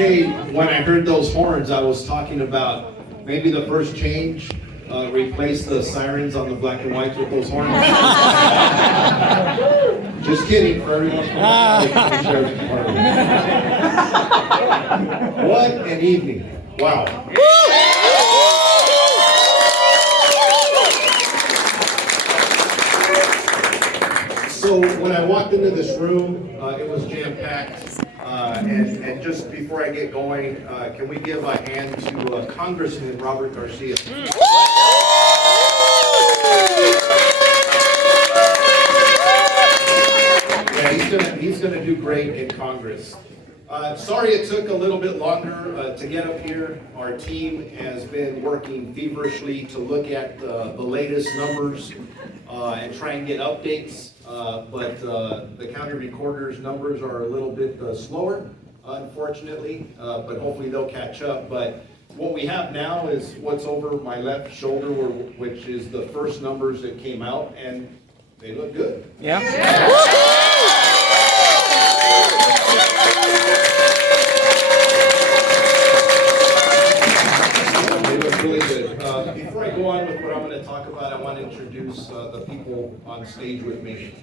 day when I heard those horns, I was talking about maybe the first change, replace the sirens on the black and whites with those horns. Just kidding for everyone. What an evening. Wow. So when I walked into this room, it was jam-packed. And just before I get going, can we give a hand to Congressman Robert Garcia? Yeah, he's gonna do great in Congress. Sorry it took a little bit longer to get up here. Our team has been working feverishly to look at the latest numbers and try and get updates. But the county recorder's numbers are a little bit slower, unfortunately, but hopefully they'll catch up. But what we have now is what's over my left shoulder, which is the first numbers that came out, and they look good. Yeah. They look really good. Before I go on with what I'm going to talk about, I want to introduce the people on stage with me.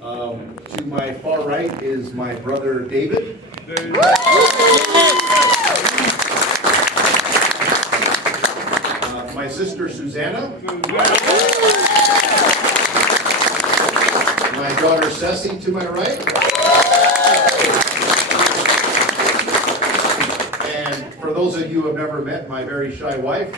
To my far right is my brother David. My sister Susanna. My daughter Ceci to my right. And for those of you who have never met, my very shy wife.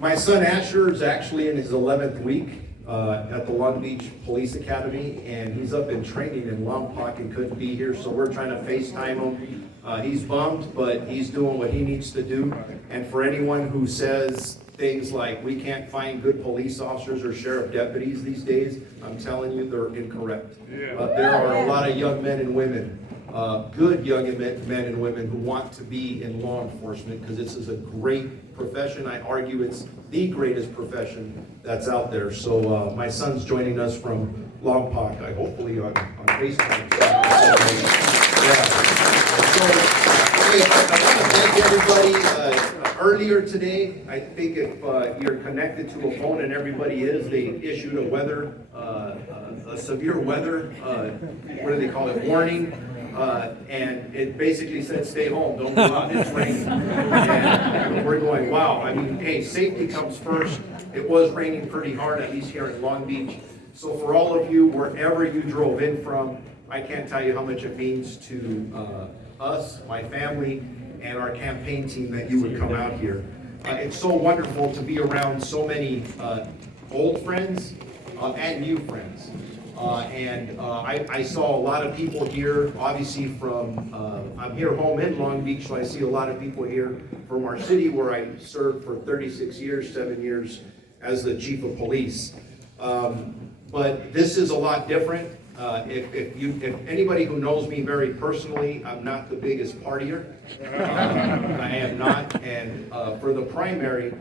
My son Asher is actually in his 11th week at the Long Beach Police Academy, and he's up in training in Lompoc and couldn't be here, so we're trying to FaceTime him. He's bummed, but he's doing what he needs to do. And for anyone who says things like we can't find good police officers or sheriff deputies these days, I'm telling you, they're incorrect. There are a lot of young men and women, good young men and women who want to be in law enforcement because this is a great profession. I argue it's the greatest profession that's out there. So my son's joining us from Lompoc, hopefully on FaceTime. So, hey, I want to thank everybody. Earlier today, I think if you're connected to a phone, and everybody is, they issued a severe weather, what do they call it, warning. And it basically said, stay home, don't go out, it's raining. And we're going, wow, I mean, hey, safety comes first. It was raining pretty hard, at least here in Long Beach. So for all of you, wherever you drove in from, I can't tell you how much it means to us, my family, and our campaign team that you would come out here. It's so wonderful to be around so many old friends and new friends. I saw a lot of people here, obviously from, I'm here home in Long Beach, so I see a lot of people here from our city where I served for 36 years, 7 years as the chief of police. But this is a lot different. If anybody who knows me very personally, I'm not the biggest partier. I am not. And for the primary,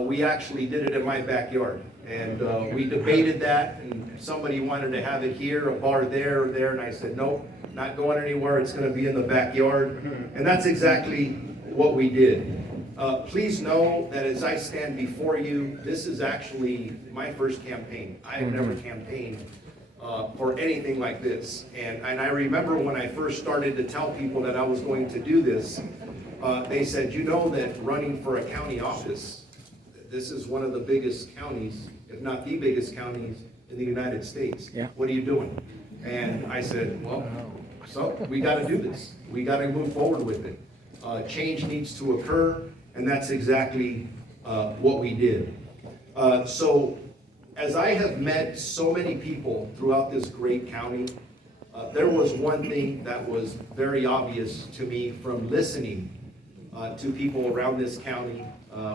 we actually did it in my backyard. And we debated that, and somebody wanted to have it here, a bar there, and I said, nope, not going anywhere, it's going to be in the backyard. And that's exactly what we did. Please know that as I stand before you, this is actually my first campaign. I have never campaigned for anything like this. And I remember when I first started to tell people that I was going to do this, they said, you know that running for a county office, this is one of the biggest counties, if not the biggest counties in the United States. Yeah. What are you doing? And I said, well, so we got to do this. We got to move forward with it. Change needs to occur, and that's exactly what we did. So as I have met so many people throughout this great county, there was one thing that was very obvious to me from listening to people around this county,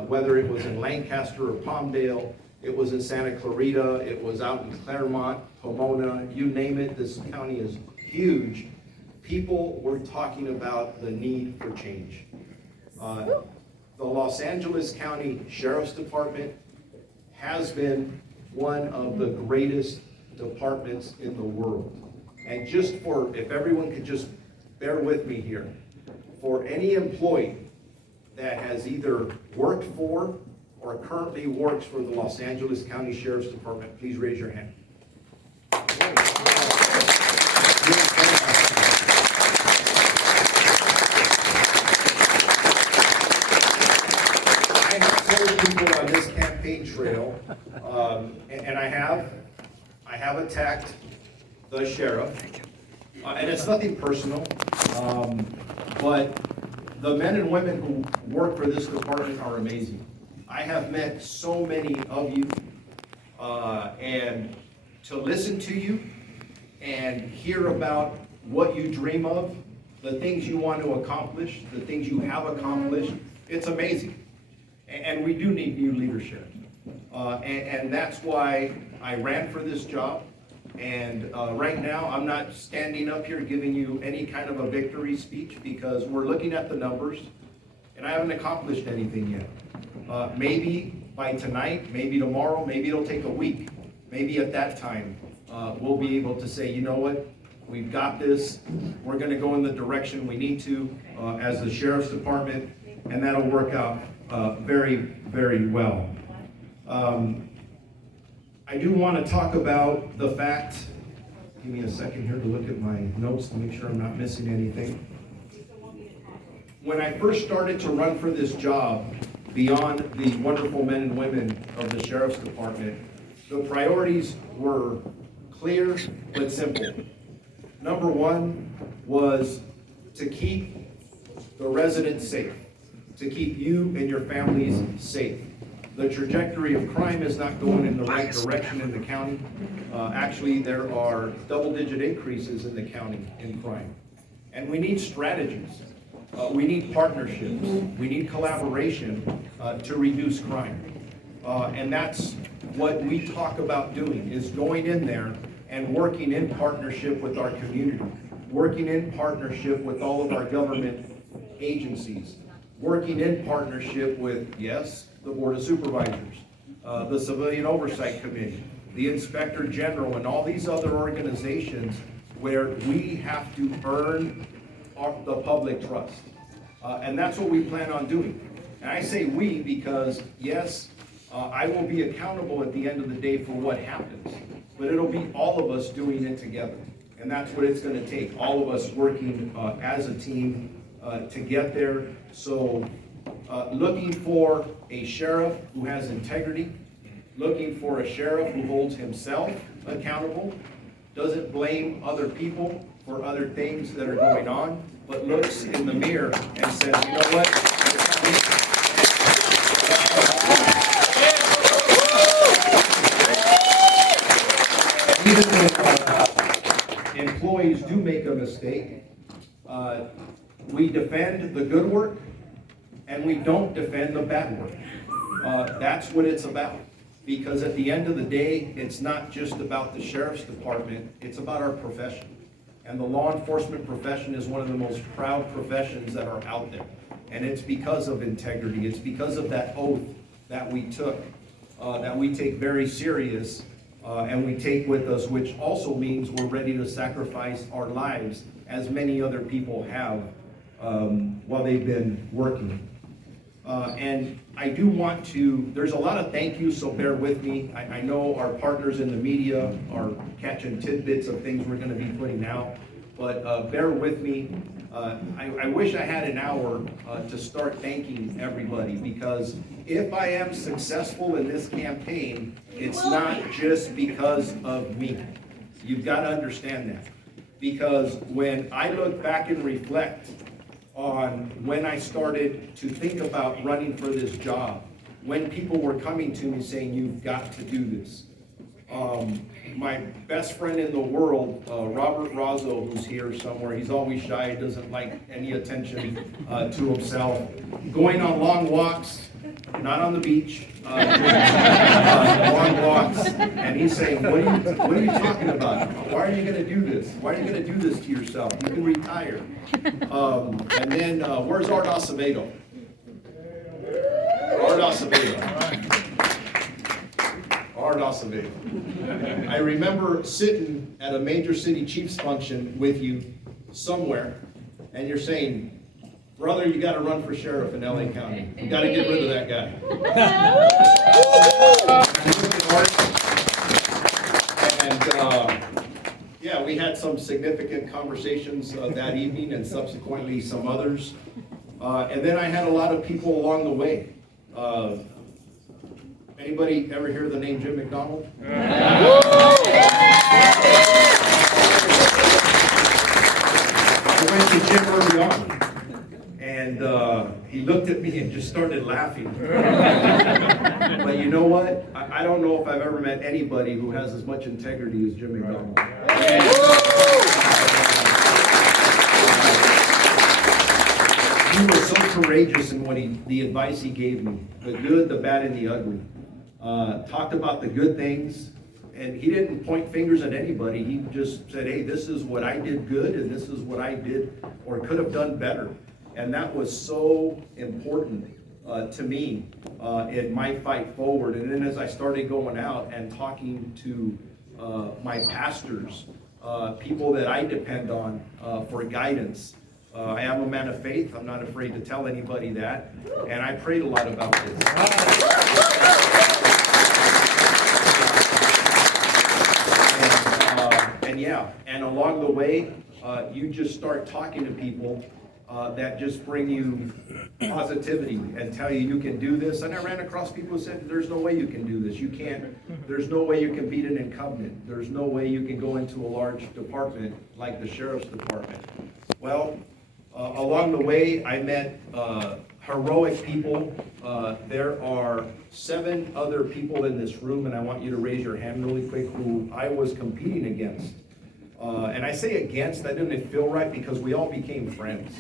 whether it was in Lancaster or Palmdale, it was in Santa Clarita, it was out in Claremont, Pomona, you name it, this county is huge. People were talking about the need for change. The Los Angeles County Sheriff's Department has been one of the greatest departments in the world. And just for, if everyone could just bear with me here, for any employee that has either worked for or currently works for the Los Angeles County Sheriff's Department, please raise your hand. I have told people on this campaign trail, and I have attacked the sheriff, and it's nothing personal, but the men and women who work for this department are amazing. I have met so many of you, and to listen to you and hear about what you dream of, the things you want to accomplish, the things you have accomplished, it's amazing. And we do need new leadership. And that's why I ran for this job. And right now, I'm not standing up here giving you any kind of a victory speech because we're looking at the numbers and I haven't accomplished anything yet. Maybe by tonight, maybe tomorrow, maybe it'll take a week. Maybe at that time, we'll be able to say, you know what, we've got this. We're gonna go in the direction we need to as the Sheriff's Department, and that'll work out very, very well. I do want to talk about the fact, give me a second here to look at my notes to make sure I'm not missing anything. When I first started to run for this job, beyond the wonderful men and women of the Sheriff's Department, the priorities were clear but simple. Number one was to keep the residents safe, to keep you and your families safe. The trajectory of crime is not going in the right direction in the county. Actually, there are double-digit increases in the county in crime. And we need strategies. We need partnerships. We need collaboration to reduce crime. And that's what we talk about doing, is going in there and working in partnership with our community, working in partnership with all of our government agencies, working in partnership with, yes, the Board of Supervisors, the Civilian Oversight Committee, the Inspector General, and all these other organizations where we have to earn the public trust. And that's what we plan on doing. And I say we because, yes, I will be accountable at the end of the day for what happens, but it'll be all of us doing it together. And that's what it's going to take, all of us working as a team to get there. So looking for a sheriff who has integrity, looking for a sheriff who holds himself accountable, doesn't blame other people for other things that are going on, but looks in the mirror and says, you know what? Even when employees do make a mistake, we defend the good work and we don't defend the bad work. That's what it's about. Because at the end of the day, it's not just about the Sheriff's Department, it's about our profession. And the law enforcement profession is one of the most proud professions that are out there. And it's because of integrity, it's because of that oath that we took, that we take very serious, and we take with us, which also means we're ready to sacrifice our lives, as many other people have while they've been working. And I do want to, there's a lot of thank yous, so bear with me. I know our partners in the media are catching tidbits of things we're going to be putting out, but bear with me. I wish I had an hour to start thanking everybody, because if I am successful in this campaign, it's not just because of me. You've got to understand that. Because when I look back and reflect on when I started to think about running for this job, when people were coming to me saying, you've got to do this. My best friend in the world, Robert Razzo, who's here somewhere, he's always shy, doesn't like any attention to himself. Going on long walks, not on the beach, long walks, and he's saying, what are you talking about? Why are you going to do this? Why are you going to do this to yourself? You can retire. And then, where's Art Acevedo? Art Acevedo. hard Acevedo. I remember sitting at a major city chiefs function with you somewhere, and you're saying, brother, you got to run for sheriff in LA County. You got to get rid of that guy. And yeah, we had some significant conversations that evening and subsequently some others. And then I had a lot of people along the way. Anybody ever hear the name Jim McDonald? I went to Jim early on, and he looked at me and just started laughing. But you know what? I don't know if I've ever met anybody who has as much integrity as Jim McDonald. He was so courageous in the advice he gave me, the good, the bad, and the ugly. Talked about the good things, and he didn't point fingers at anybody. He just said, hey, this is what I did good, and this is what I did or could have done better. And that was so important to me in my fight forward. And then as I started going out and talking to my pastors, people that I depend on for guidance, I am a man of faith. I'm not afraid to tell anybody that. And I prayed a lot about this. And yeah, and along the way, you just start talking to people that just bring you positivity and tell you you can do this. And I ran across people who said, there's no way you can do this. You can't, there's no way you can beat an incumbent. There's no way you can go into a large department like the sheriff's department. Well, along the way, I met heroic people. There are 7 other people in this room, and I want you to raise your hand really quick, who I was competing against. And I say against, that didn't feel right because we all became friends.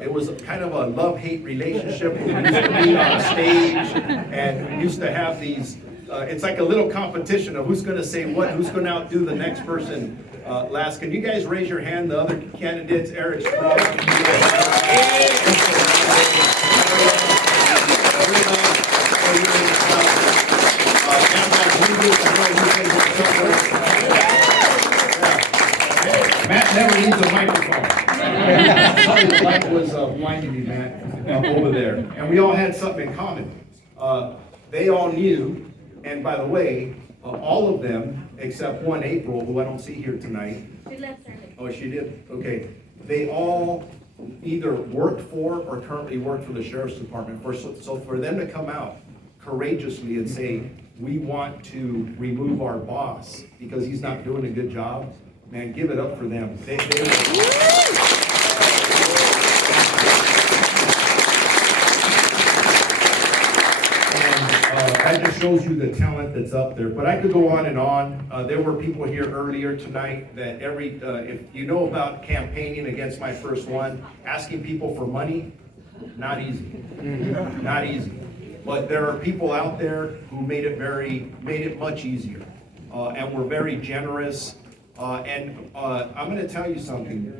It was kind of a love-hate relationship. We used to meet on stage, and we used to have these, it's like a little competition of who's going to say what, who's going to outdo the next person last. Can you guys raise your hand, the other candidates, Eric Strong? Matt never needs a microphone. Sorry, the light was blinding me, Matt, over there. And we all had something in common. They all knew, and by the way, all of them, except one, April, who I don't see here tonight. She left early. Oh, she did? Okay. They all either worked for or currently work for the sheriff's department. So for them to come out courageously and say, we want to remove our boss because he's not doing a good job, man, give it up for them. That just shows you the talent that's up there. But I could go on and on. There were people here earlier tonight that if you know about campaigning against my first one, asking people for money, not easy. Not easy. But there are people out there who made it much easier. And were very generous. I'm going to tell you something.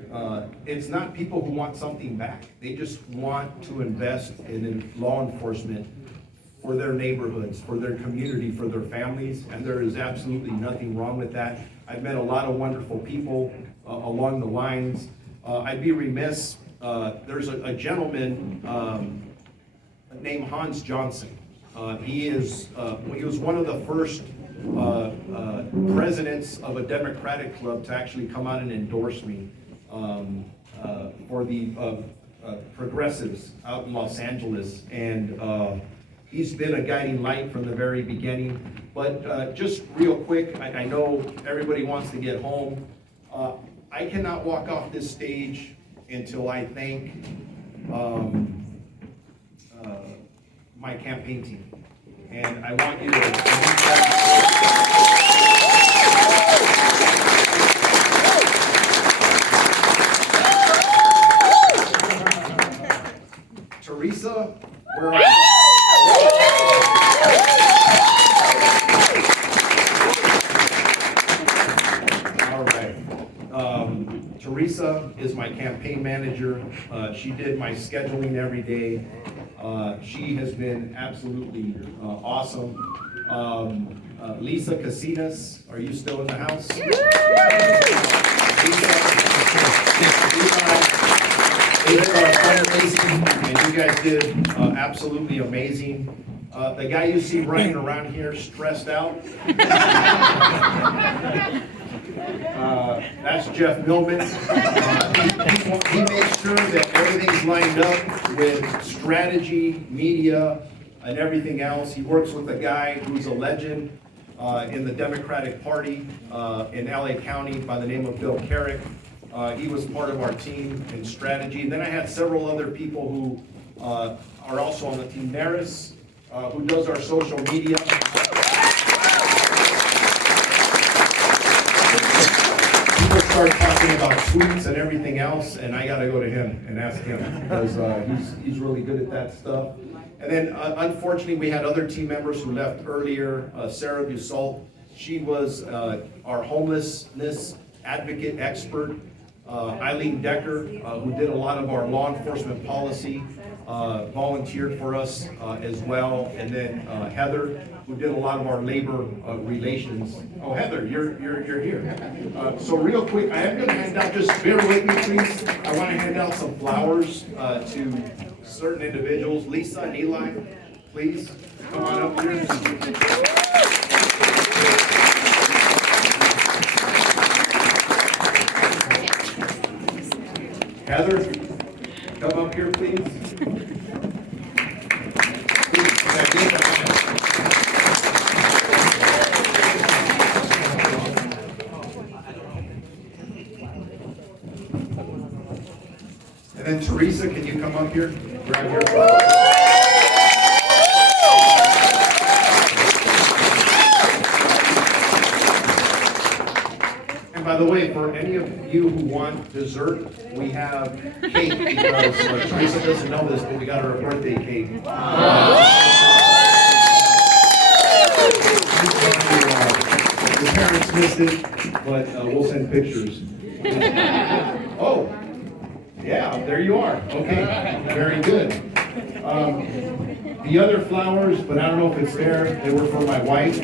It's not people who want something back. They just want to invest in law enforcement for their neighborhoods, for their community, for their families, and there is absolutely nothing wrong with that. I've met a lot of wonderful people along the lines. I'd be remiss, there's a gentleman named Hans Johnson. He was one of the first presidents of a Democratic club to actually come out and endorse me for the progressives out in Los Angeles. And he's been a guiding light from the very beginning. But just real quick, I know everybody wants to get home. I cannot walk off this stage until I thank my campaign team. And I want you to Teresa, where are you? All right. Teresa is my campaign manager. She did my scheduling every day. She has been absolutely awesome. Lisa Casinas, are you still in the house? And you guys did absolutely amazing. The guy you see running around here stressed out, that's Jeff Millman. He makes sure that everything's lined up with strategy, media, and everything else. He works with a guy who's a legend in the Democratic Party in LA County by the name of Bill Carrick. He was part of our team in strategy. And then I had several other people who are also on the team. Maris, who does our social media. People start talking about tweets and everything else, and I gotta go to him and ask him, because he's really good at that stuff. And then unfortunately, we had other team members who left earlier. Sarah Dussault, she was our homelessness advocate expert. Eileen Decker, who did a lot of our law enforcement policy, volunteered for us as well. And then Heather, who did a lot of our labor relations. Oh, Heather, you're here. So real quick, I am going to hand out, just bear with me, please. I want to hand out some flowers to certain individuals. Lisa and Eli, please come on up here. Heather, come up here, please. And then Teresa, can you come up here? Grab your flowers. By the way, for any of you who want dessert, we have cake, because Teresa doesn't know this, but we got her a birthday cake. The parents missed it, but we'll send pictures. Oh, yeah, there you are. Okay, very good. The other flowers, but I don't know if it's there, they were for my wife.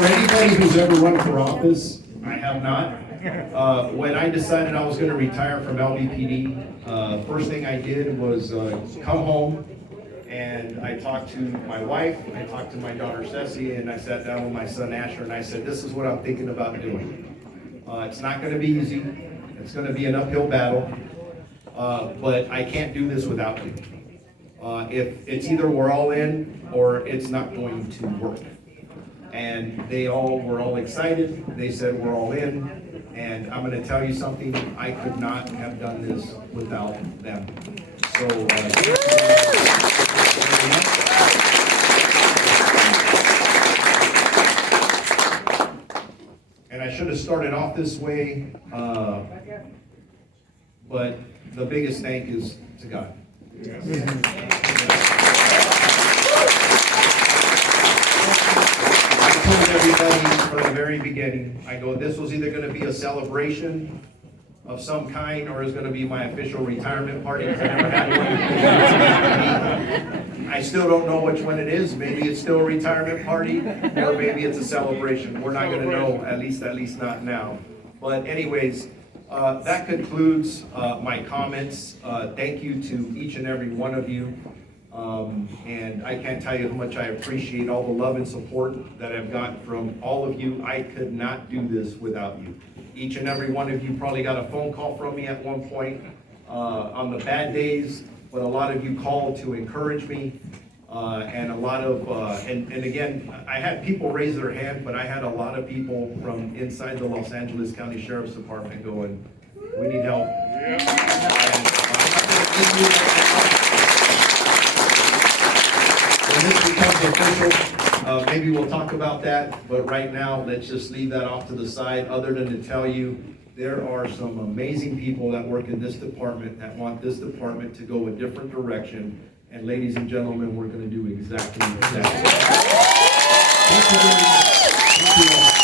For anybody who's ever run for office, I have not. When I decided I was going to retire from LVPD, first thing I did was come home, and I talked to my wife, I talked to my daughter Ceci, and I sat down with my son Asher, and I said, this is what I'm thinking about doing. It's not going to be easy. It's going to be an uphill battle, but I can't do this without you. If it's either we're all in or it's not going to work. And they all were all excited. They said we're all in. And I'm going to tell you something. I could not have done this without them. So, and I should have started off this way, but the biggest thank is to God. I told everybody from the very beginning, I go, this was either going to be a celebration of some kind, or it's going to be my official retirement party, because I never had one. I still don't know which one it is. Maybe it's still a retirement party, or maybe it's a celebration. We're not going to know, at least not now. But anyways, that concludes my comments. Thank you to each and every one of you. And I can't tell you how much I appreciate all the love and support that I've gotten from all of you. I could not do this without you. Each and every one of you probably got a phone call from me at one point on the bad days, but a lot of you called to encourage me. And a lot of, and again, I had people raise their hand, but I had a lot of people from inside the Los Angeles County Sheriff's Department going, we need help. And I'm not going to give you when this becomes official, maybe we'll talk about that, but right now, let's just leave that off to the side, other than to tell you, there are some amazing people that work in this department that want this department to go a different direction, and ladies and gentlemen, we're going to do exactly that. Thank you very much. Thank you all.